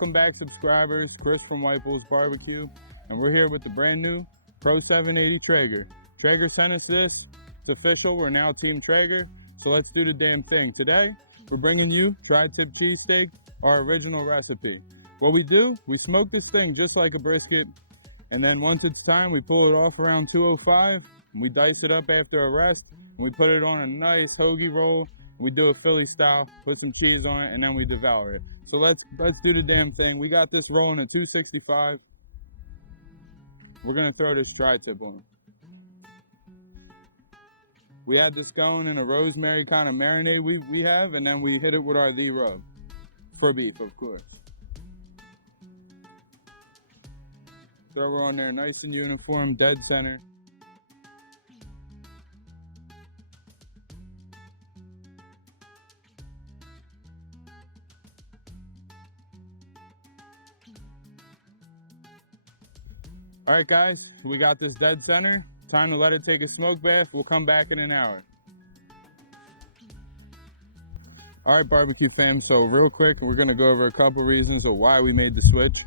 Welcome back, subscribers. Chris from White Bulls Barbecue, and we're here with the brand new Pro 780 Traeger. Traeger sent us this. It's official. We're now Team Traeger, so let's do the damn thing. Today, we're bringing you tri-tip cheesesteak, our original recipe. What we do, we smoke this thing just like a brisket, and then once it's time, we pull it off around 205, and we dice it up after a rest, and we put it on a nice hoagie roll. We do a Philly style, put some cheese on it, and then we devour it. So let's do the damn thing. We got this rolling at 265. We're gonna throw this tri-tip on. We had this going in a rosemary kind of marinade we have, and then we hit it with our The Rub for beef, of course. Throw her on there nice and uniform, dead center. All right, guys, we got this dead center. Time to let it take a smoke bath. We'll come back in an hour. All right, barbecue fam, so real quick, we're gonna go over a couple reasons of why we made the switch.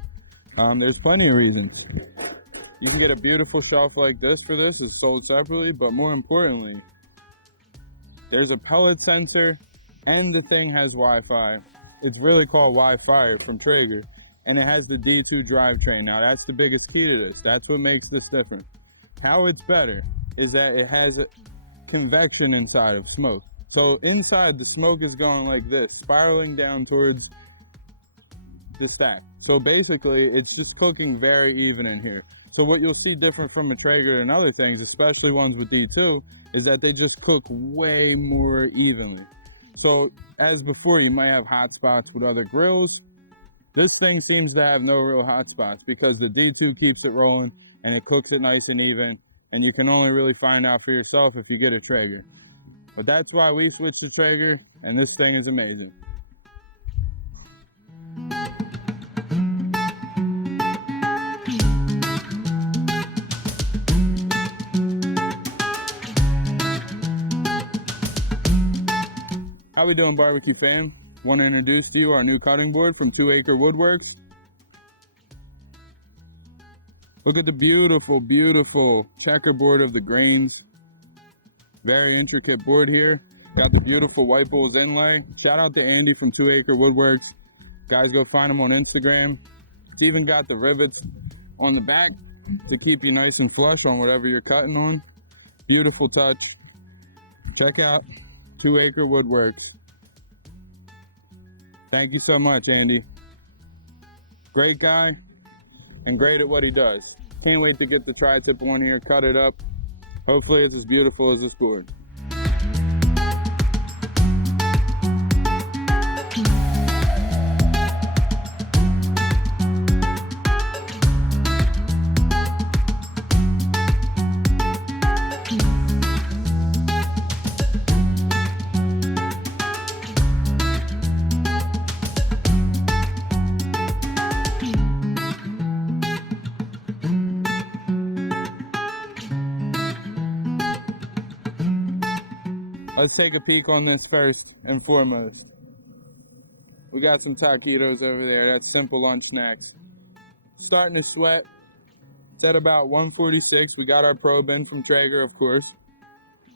There's plenty of reasons. You can get a beautiful shelf like this for this. It's sold separately, but more importantly, there's a pellet sensor and the thing has Wi-Fi. It's really called Wi-Fi from Traeger. And it has the D2 drivetrain. Now that's the biggest key to this. That's what makes this different. How it's better is that it has a convection inside of smoke. So inside, the smoke is going like this, spiraling down towards the stack. So basically, it's just cooking very even in here. So what you'll see different from a Traeger and other things, especially ones with D2, is that they just cook way more evenly. So as before, you might have hot spots with other grills. This thing seems to have no real hot spots because the D2 keeps it rolling and it cooks it nice and even, and you can only really find out for yourself if you get a Traeger. But that's why we switched to Traeger, and this thing is amazing. How we doing, barbecue fam? Want to introduce to you our new cutting board from 2 Acre Woodworks. Look at the beautiful, beautiful checkerboard of the grains. Very intricate board here. Got the beautiful White Bulls inlay. Shout out to Andy from 2 Acre Woodworks. Guys, go find him on Instagram. It's even got the rivets on the back to keep you nice and flush on whatever you're cutting on. Beautiful touch. Check out 2 Acre Woodworks. Thank you so much, Andy. Great guy and great at what he does. Can't wait to get the tri-tip on here, cut it up. Hopefully it's as beautiful as this board. Let's take a peek on this first and foremost. We got some taquitos over there. That's simple lunch snacks. Starting to sweat. It's at about 146. We got our probe in from Traeger, of course.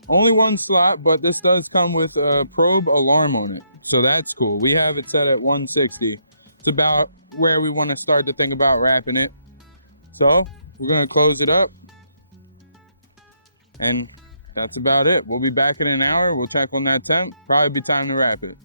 Only one slot, but this does come with a probe alarm on it. So that's cool. We have it set at 160. It's about where we want to start to think about wrapping it. So we're going to close it up. And that's about it. We'll be back in an hour. We'll check on that temp. Probably be time to wrap it.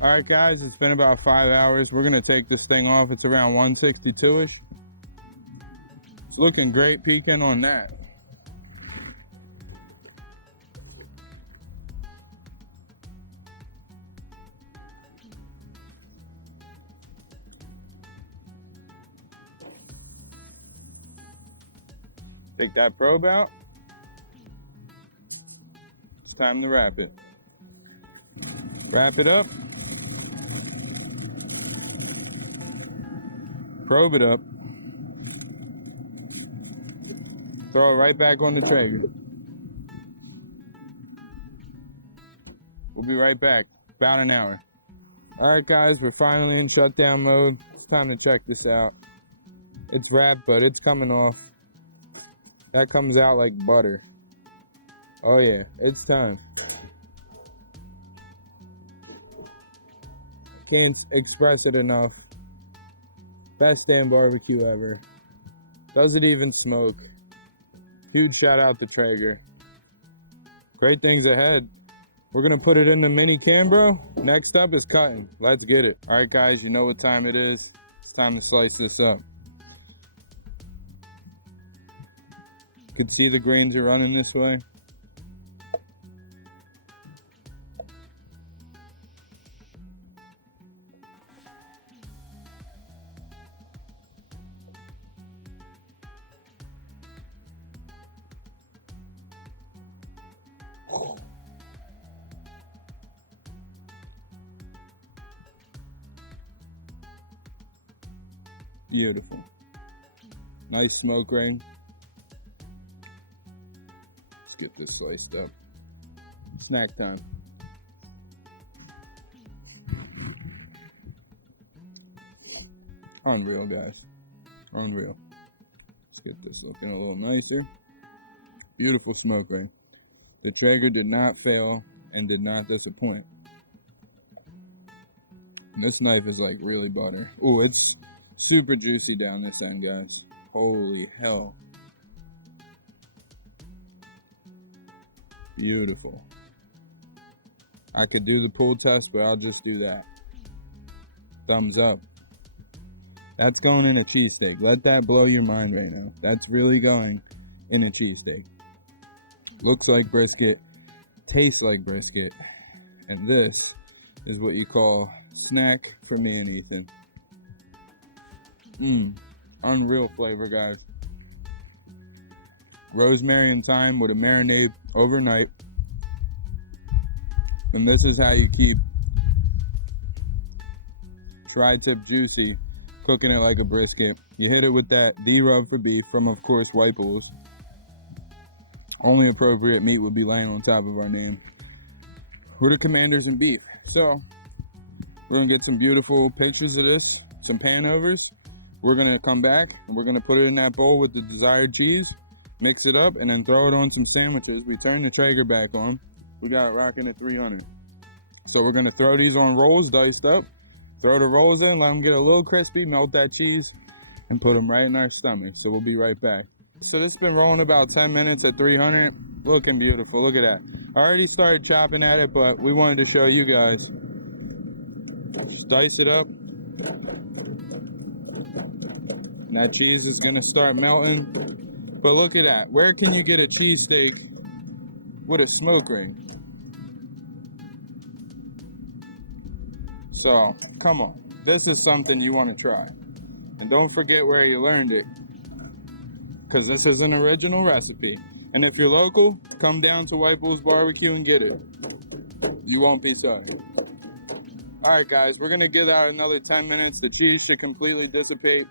All right, guys, it's been about 5 hours. We're gonna take this thing off. It's around 162-ish. It's looking great peeking on that. Take that probe out. It's time to wrap it. Wrap it up. Probe it up. Throw it right back on the Traeger. We'll be right back. About an hour. Alright guys, we're finally in shutdown mode. It's time to check this out. It's wrapped, but it's coming off. That comes out like butter. Oh yeah, it's time. Can't express it enough. Best damn barbecue ever. Does it even smoke? Huge shout out to Traeger. Great things ahead. We're gonna put it in the mini Cambro. Next up is cutting. Let's get it. All right guys, you know what time it is. It's time to slice this up. You can see the grains are running this way. Beautiful. Nice smoke ring. Let's get this sliced up. Snack time. Unreal, guys. Unreal. Let's get this looking a little nicer. Beautiful smoke ring. The Traeger did not fail and did not disappoint. And this knife is like really butter. Oh, it's super juicy down this end, guys. Holy hell. Beautiful. I could do the pull test, but I'll just do that. Thumbs up. That's going in a cheesesteak. Let that blow your mind right now. That's really going in a cheesesteak. Looks like brisket, tastes like brisket, and this is what you call snack for me and Ethan. Unreal flavor, guys. Rosemary and thyme with a marinade overnight. And this is how you keep tri-tip juicy, cooking it like a brisket. You hit it with that D-rub for beef from, of course, White Bulls. Only appropriate meat would be laying on top of our name. We're the commanders in beef. So, we're gonna get some beautiful pictures of this, some pan overs. We're gonna come back and we're gonna put it in that bowl with the desired cheese, mix it up, and then throw it on some sandwiches. We turn the Traeger back on. We got it rocking at 300. So we're gonna throw these on rolls, diced up, throw the rolls in, let them get a little crispy, melt that cheese, and put them right in our stomach. So we'll be right back. So this has been rolling about 10 minutes at 300. Looking beautiful, look at that. I already started chopping at it, but we wanted to show you guys. Just dice it up. And that cheese is gonna start melting. But look at that. Where can you get a cheesesteak with a smoke ring? So, come on. This is something you want to try. And don't forget where you learned it, because this is an original recipe. And if you're local, come down to White Bulls Barbecue and get it. You won't be sorry. Alright guys, we're gonna give that another 10 minutes. The cheese should completely dissipate.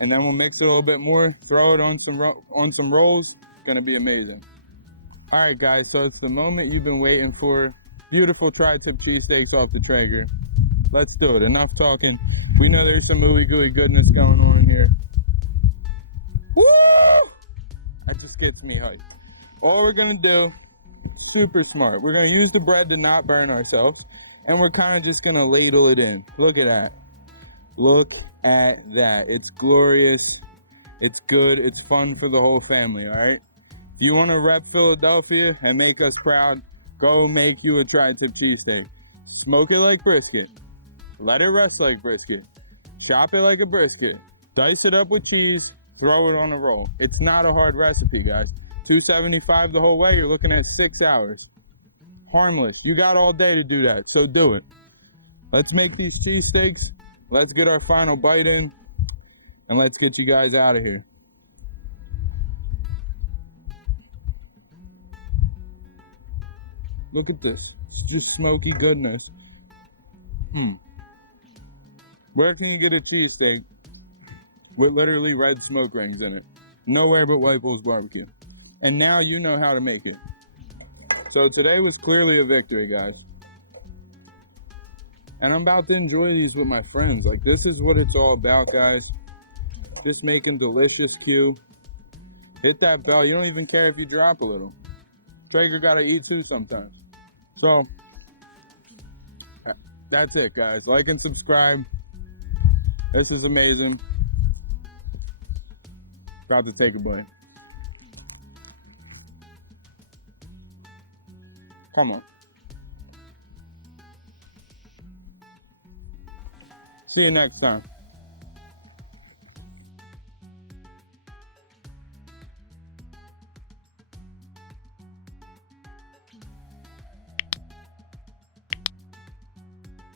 And then we'll mix it a little bit more, throw it on some rolls. It's gonna be amazing. Alright guys, so it's the moment you've been waiting for. Beautiful tri-tip cheesesteaks off the Traeger. Let's do it. Enough talking. We know there's some ooey gooey goodness going on in here. Woo! That just gets me hyped. All we're gonna do, super smart. We're gonna use the bread to not burn ourselves, and we're kind of just gonna ladle it in. Look at that. Look at that. It's glorious. It's good. It's fun for the whole family, all right? If you want to rep Philadelphia and make us proud, go make you a tri-tip cheesesteak. Smoke it like brisket. Let it rest like brisket. Chop it like a brisket. Dice it up with cheese. Throw it on a roll. It's not a hard recipe, guys. $275 the whole way. You're looking at 6 hours. Harmless. You got all day to do that, so do it. Let's make these cheesesteaks. Let's get our final bite in, and let's get you guys out of here. Look at this. It's just smoky goodness. Where can you get a cheesesteak with literally red smoke rings in it? Nowhere but White Bull's Barbecue. And now you know how to make it. So today was clearly a victory, guys. And I'm about to enjoy these with my friends. Like, this is what it's all about, guys. Just making delicious Q. Hit that bell. You don't even care if you drop a little. Traeger gotta eat too sometimes. So, that's it, guys. Like and subscribe. This is amazing. About to take a bite. Come on. See you next time.